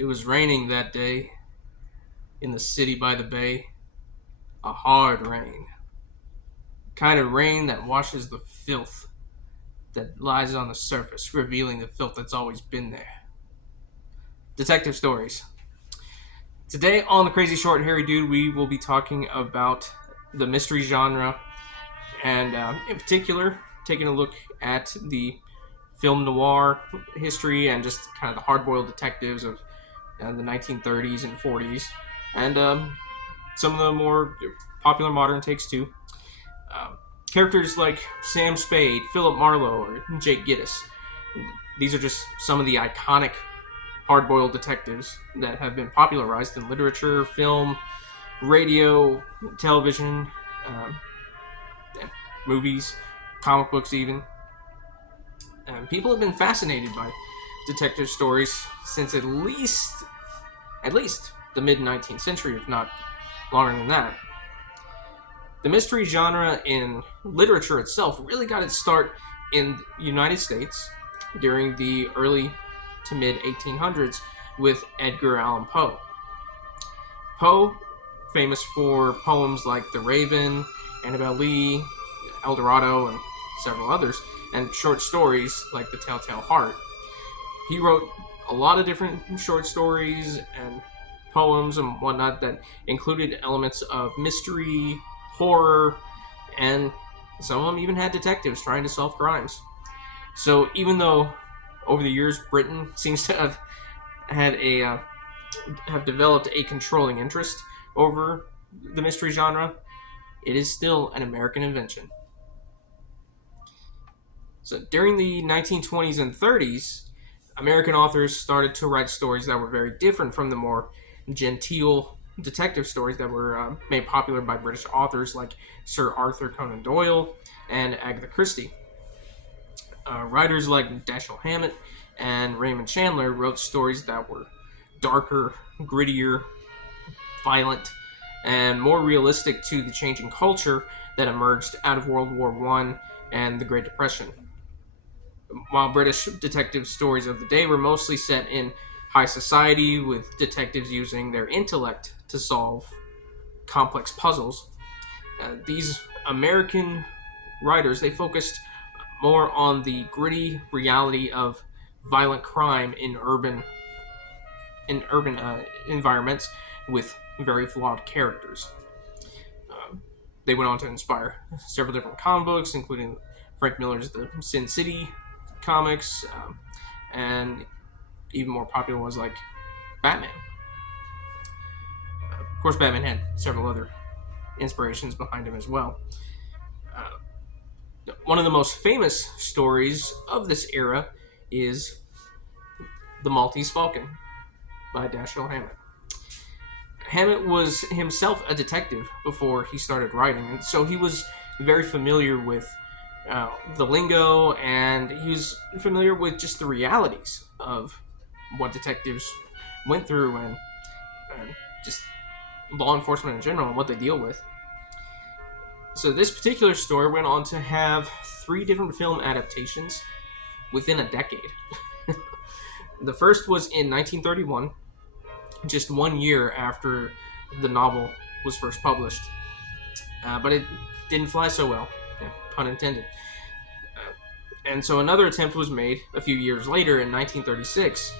It was raining that day in the city by the bay. A hard rain. Kind of rain that washes the filth that lies on the surface, revealing the filth that's always been there. Detective stories. Today on the Crazy Short Hairy Dude, we will be talking about the mystery genre and, in particular, taking a look at the film noir history and just kind of the hard-boiled detectives of the 1930s and 40s, and some of the more popular modern takes too. Um, Characters like Sam Spade, Philip Marlowe, or Jake Gittes. These are just some of the iconic hard-boiled detectives that have been popularized in literature, film, radio, television, um, movies, comic books, even. And people have been fascinated by detective stories since at least the mid 19th century, if not longer than that. The mystery genre in literature itself really got its start in the United States during the early to mid 1800s with Edgar Allan Poe. Poe, famous for poems like The Raven, Annabel Lee, El Dorado, and several others, and short stories like The Telltale Heart. He wrote a lot of different short stories and poems and whatnot that included elements of mystery, horror, and some of them even had detectives trying to solve crimes. So even though over the years Britain seems to have had have developed a controlling interest over the mystery genre, it is still an American invention. So during the 1920s and 30s, American authors started to write stories that were very different from the more genteel detective stories that were made popular by British authors like Sir Arthur Conan Doyle and Agatha Christie. Writers like Dashiell Hammett and Raymond Chandler wrote stories that were darker, grittier, violent, and more realistic to the changing culture that emerged out of World War I and the Great Depression. While British detective stories of the day were mostly set in high society with detectives using their intellect to solve complex puzzles, these American writers they focused more on the gritty reality of violent crime in urban environments with very flawed characters. They went on to inspire several different comic books, including Frank Miller's The Sin City comics, and even more popular ones like Batman. Of course, Batman had several other inspirations behind him as well. One of the most famous stories of this era is The Maltese Falcon by Dashiell Hammett. Hammett was himself a detective before he started writing, and so he was very familiar with the lingo, and he was familiar with just the realities of what detectives went through and just law enforcement in general and what they deal with. So this particular story went on to have 3 different film adaptations within a decade. The first was in 1931, just 1 year after the novel was first published. But it didn't fly so well, pun intended. And so another attempt was made a few years later in 1936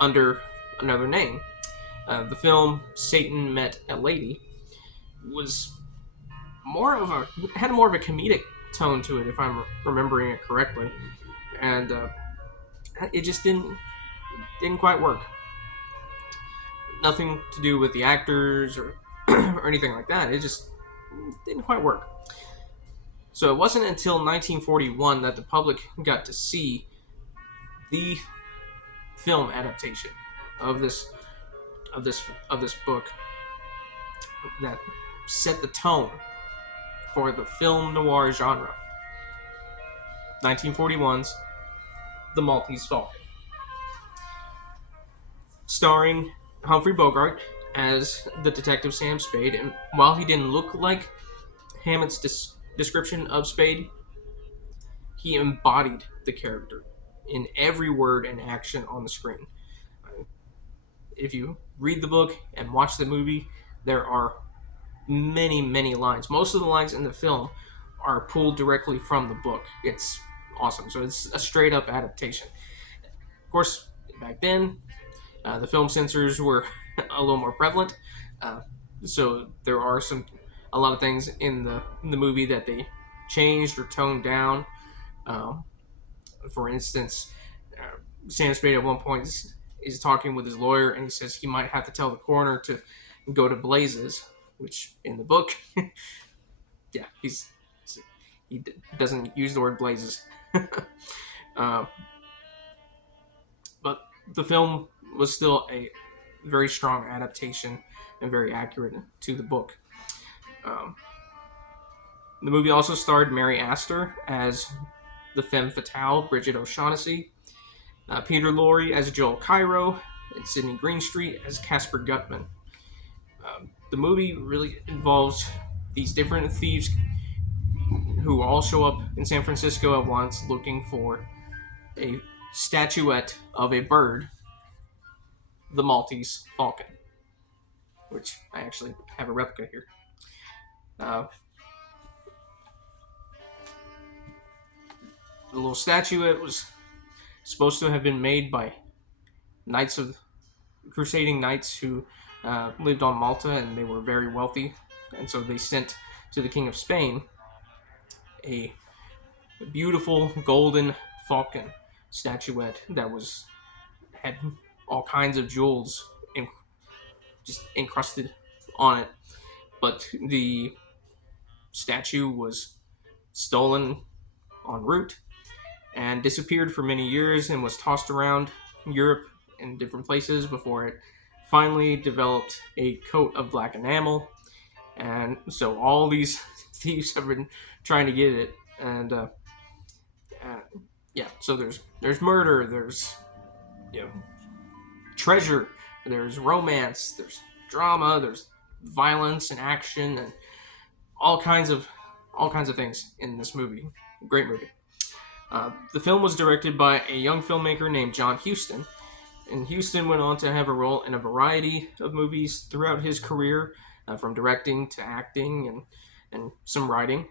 under another name. The film Satan Met a Lady was had more of a comedic tone to it, if I'm remembering it correctly, and it just didn't quite work. Nothing to do with the actors or or anything like that. It just didn't quite work. So it wasn't until 1941 that the public got to see the film adaptation of this book that set the tone for the film noir genre. 1941's The Maltese Falcon, starring Humphrey Bogart as the detective Sam Spade. And while he didn't look like Hammett's description of Spade, he embodied the character in every word and action on the screen. if you read the book and watch the movie, there are many lines. Most of the lines in the film are pulled directly from the book. It's awesome. So it's a straight up adaptation. Of course, back then, the film censors were a little more prevalent. Uh, so there are a lot of things in the movie that they changed or toned down. Um, for instance, Sam Spade at one point is talking with his lawyer, and he says he might have to tell the coroner to go to blazes, which in the book, yeah, he doesn't use the word blazes. uh, but the film was still a very strong adaptation and very accurate to the book. Um, the movie also starred Mary Astor as the femme fatale, Bridget O'Shaughnessy, Peter Lorre as Joel Cairo, and Sidney Greenstreet as Casper Gutman. The movie really involves these different thieves who all show up in San Francisco at once looking for a statuette of a bird, the Maltese falcon, which I actually have a replica here. Uh, the little statuette was supposed to have been made by knights of crusading knights who lived on Malta, and they were very wealthy, and so they sent to the King of Spain a beautiful golden falcon statuette that had all kinds of jewels just encrusted on it. But the statue was stolen en route and disappeared for many years and was tossed around Europe in different places before it finally developed a coat of black enamel. And so all these thieves have been trying to get it. And yeah, so there's murder, there's you know treasure, there's romance, there's drama, there's violence and action and all kinds of things in this movie. Great movie. The film was directed by a young filmmaker named John Huston, and Huston went on to have a role in a variety of movies throughout his career, from directing to acting and some writing,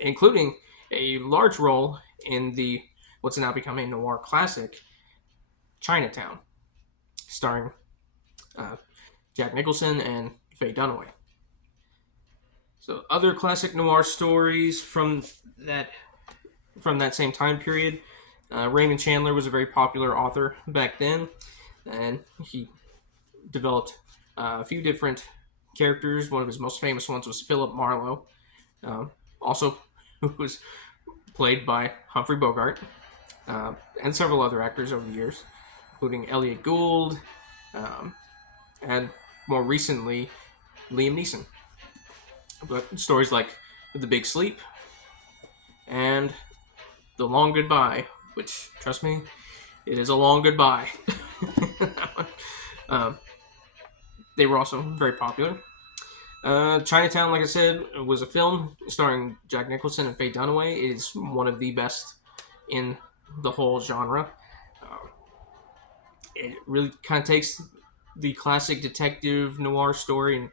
including a large role in the what's now become a noir classic, Chinatown, starring Jack Nicholson and Faye Dunaway. So other classic noir stories from that same time period. Raymond Chandler was a very popular author back then, and he developed a few different characters. One of his most famous ones was Philip Marlowe, also who was played by Humphrey Bogart, and several other actors over the years, including Elliot Gould, and more recently, Liam Neeson. But stories like The Big Sleep and The Long Goodbye, which, trust me, it is a long goodbye. They were also very popular. Chinatown, like I said, was a film starring Jack Nicholson and Faye Dunaway. It is one of the best in the whole genre. It really kind of takes the classic detective noir story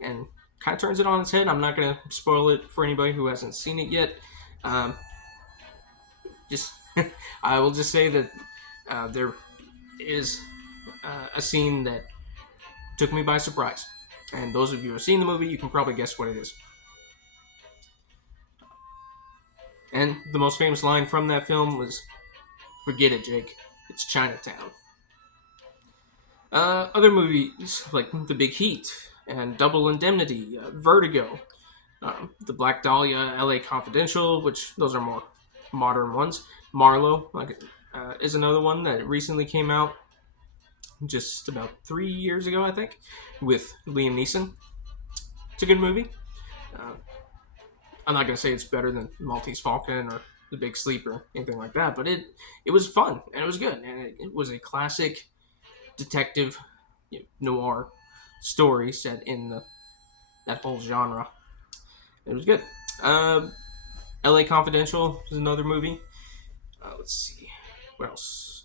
and kind of turns it on its head. I'm not going to spoil it for anybody who hasn't seen it yet. Just I will just say that there is a scene that took me by surprise. And those of you who have seen the movie, you can probably guess what it is. And the most famous line from that film was, "Forget it, Jake. It's Chinatown." Other movies like The Big Heat and Double Indemnity, Vertigo, The Black Dahlia, L.A. Confidential, which those are more modern ones. Marlowe is another one that recently came out just about 3 years ago, I think, with Liam Neeson. It's a good movie. I'm not going to say it's better than Maltese Falcon or The Big Sleep or anything like that, but it was fun and it was good. And it was a classic detective noir story set in that whole genre. It was good. L.A. Confidential is another movie. Let's see. What else?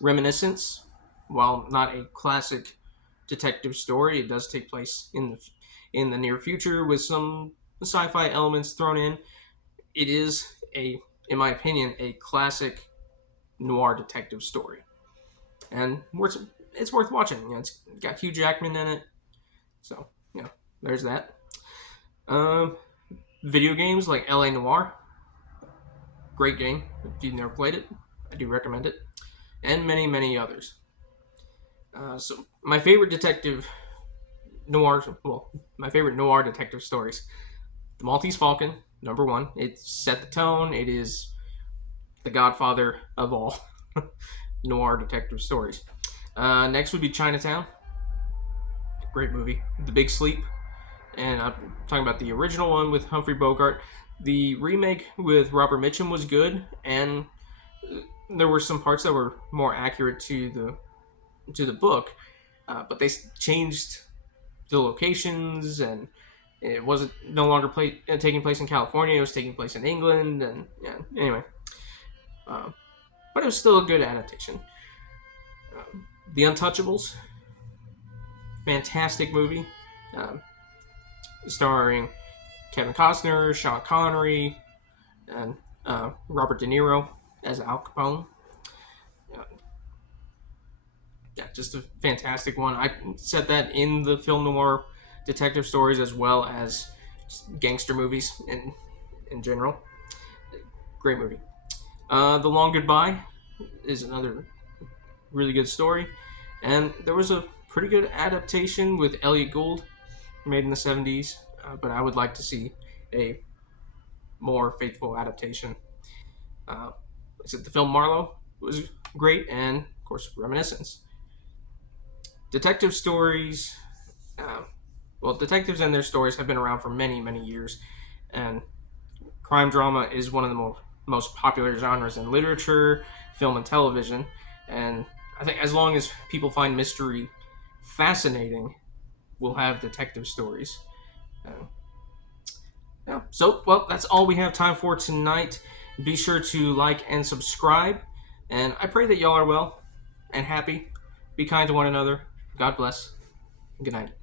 Reminiscence while not a classic detective story, it does take place in the near future with some sci-fi elements thrown in. It is in my opinion, a classic noir detective story, and it's worth watching. It's got Hugh Jackman in it, so there's that. Um, Video games like L.A. Noir, great game. If you've never played it, I do recommend it, and many others. So my favorite detective my favorite noir detective stories: The Maltese Falcon, number one. It set the tone. It is the godfather of all noir detective stories. Next would be Chinatown, great movie. The Big Sleep, and I'm talking about the original one with Humphrey Bogart. The remake with Robert Mitchum was good, and there were some parts that were more accurate to the book, but they changed the locations, and it wasn't no longer taking place in California. It was taking place in England, and anyway, uh, but it was still a good adaptation. The Untouchables, fantastic movie, um, starring Kevin Costner, Sean Connery, and Robert De Niro as Al Capone. Uh, yeah, just a fantastic one. I set that in the film noir detective stories as well as gangster movies in general. Great movie. The Long Goodbye is another really good story, and there was a pretty good adaptation with Elliot Gould made in the 70s, but I would like to see a more faithful adaptation. Uh, the film Marlowe was great, and of course Reminiscence. Detective stories, uh, detectives and their stories have been around for many years, and crime drama is one of the most popular genres in literature, film, and television. And I think as long as people find mystery fascinating, we'll have detective stories. Uh, yeah. So, well, that's all we have time for tonight. Be sure to like and subscribe. And I pray that y'all are well and happy. Be kind to one another. God bless. Good night.